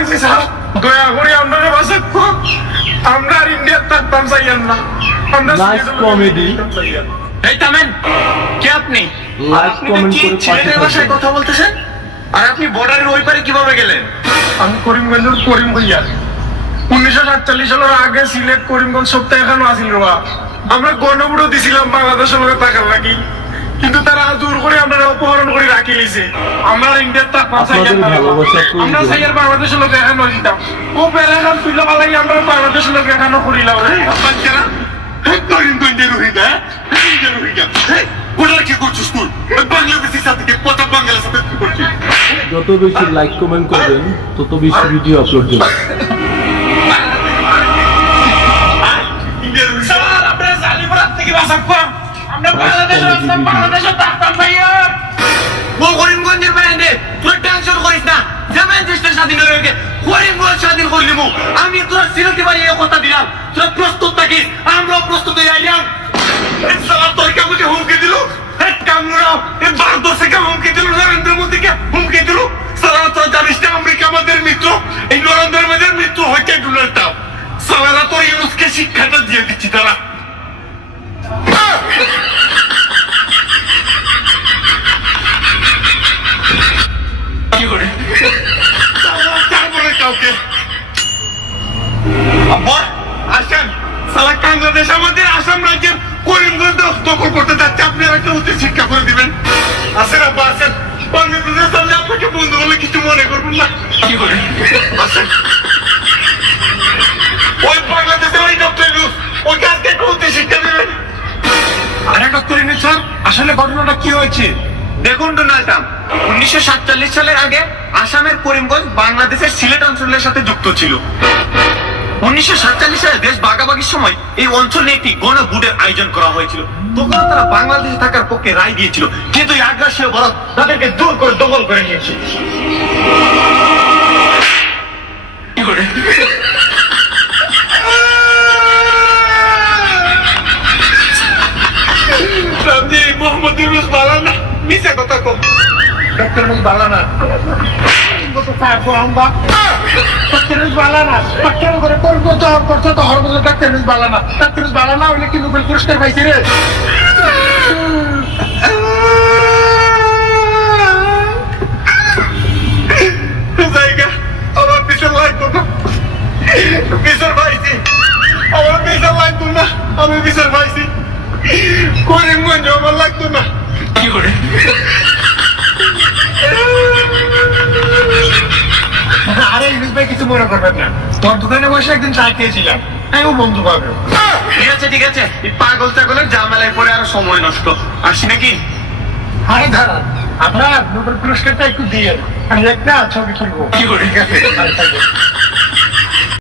দিছি স্যার। দয়া করে আপনারা বাসাত আমরা আর ইন্ডিয়ার থাকতাম চাইয়েন না। আমরা চাইয়েন। এই থামেন। কে আপনি? করে ছেলেদের ভাষায় কথা বলতেছেন? আর আপনি বর্ডারের ওই পারে কীভাবে গেলেন? আমি করিমগঞ্জের করিম ভাইয়া। উনিশশো সাতচল্লিশ সালের আগে সিলেট করিমগঞ্জ সপ্তাহ এখানে আসিল রবা আমরা গণভোটও দিছিলাম বাংলাদেশের লোকের টাকার লাগি। কিন্তু তারা জোর করে আমরা অপহরণ করে রাখি লিছে। আমরা ইন্ডিয়ার খুবই আমরা। সাইয়ার বাংলাদেশের লোক এখানে দিতাম। ও বেলাখান তুইলে পালাই আমরা বাংলাদেশের লোক এখানে করিলাম। রে বাচ্চারা করিমগঞ্জের রোহিঙ্গা রোহিঙ্গা। রোহিঙ্গা ওরা কি করছিস তুই? বাংলাদেশের সাথে কি পচা বাংলার সাথে যত বেশি লাইক কমেন্ট করবেন তত বেশি ভিডিও আপলোড দেবেন video. বাংলাদেশে থাকতাম ভাইয়া। ও করিমগঞ্জের বাইরে তুই টেনশন করিস না। যেমন দেশটা স্বাধীন হয়ে গেছে, করিমগঞ্জ স্বাধীন করলি মু আমি তোর সিলেটি বাড়ি কথা দিলাম। তোরা প্রস্তুত থাকিস, আমরাও প্রস্তুত হয়ে আইলাম। তোর কামকে হুমকি দিল? এই কামরা এই ভারতবর্ষকে হুমকি দিল? নরেন্দ্র মোদীকে হুমকি দিল? সালা তোর জানিস না আমেরিকা আমাদের মিত্র? এই নরেন্দ্র মোদীর মিত্র হচ্ছে ডোনাল্ড ট্রাম্প সালারা তোর ইউনুসকে শিক্ষাটা দিয়ে দিচ্ছি তারা আসেন। সালা বাংলাদেশ আমাদের আসাম রাজ্যের করিমগঞ্জ দখল করতে যাচ্ছে। আপনি একটা উচিত শিক্ষা করে দিবেন। আসেন আব্বা আসেন। বাংলাদেশের সামনে আপনাকে বন্ধু বলে কিছু মনে করবেন না। কি করে? আসেন। ওই বাংলাদেশের ওই ডক্টর ইউনুস ওকে আজকে একটা উচিত শিক্ষা দিবেন। আরে ডক্টর ইনি স্যার আসলে ঘটনাটা কি হয়েছে? দেখুন ডোনাল্ড ট্রাম্প উনিশশো সাতচল্লিশ সালের আগে আসামের করিমগঞ্জ বাংলাদেশের সিলেট অঞ্চলের সাথে যুক্ত ছিল। উনিশশো সাতচল্লিশ সালে দেশ ভাগাভাগির সময় এই অঞ্চল একটি গণভোটের আয়োজন করা হয়েছিল। তখন তারা বাংলাদেশে থাকার পক্ষে রায় দিয়েছিল। কিন্তু আগ্রাসীয় ভারত তাদেরকে দূর করে দখল করে নিয়েছে। মোহাম্মদ ইউনুস ভালো না মিশা কথা কম ডক্টর ইনি ভালো না কত সাহেব আমরা ডক্টর ইনি ভালো না ডক্টর করে করব তো করতে তো হরবো ডক্টর ইনি ভালো না ডক্টর ইনি না হইলে কি নোবেল পুরস্কার পাইছে রে? আমার পিছন লাগতো না। পিছন পাইছি। আমার পিছন লাগতো না। আমি পিছন পাইছি। করিমগঞ্জ আমার লাগতো না। কি করে? কিছু মনে করবেন না। তোর দোকানে বসে একদিন চা খেয়েছিলাম। আমিও বন্ধু পাবে। ঠিক আছে ঠিক আছে। এই পাগল ছাগলের জামেলায় পরে আরও সময় নষ্ট। আসি নাকি? আরে ধারা আপনার নোবেল পুরস্কারটা একটু দিয়ে আমি একটা ছবি তুলবো। কি করে? ঠিক আছে।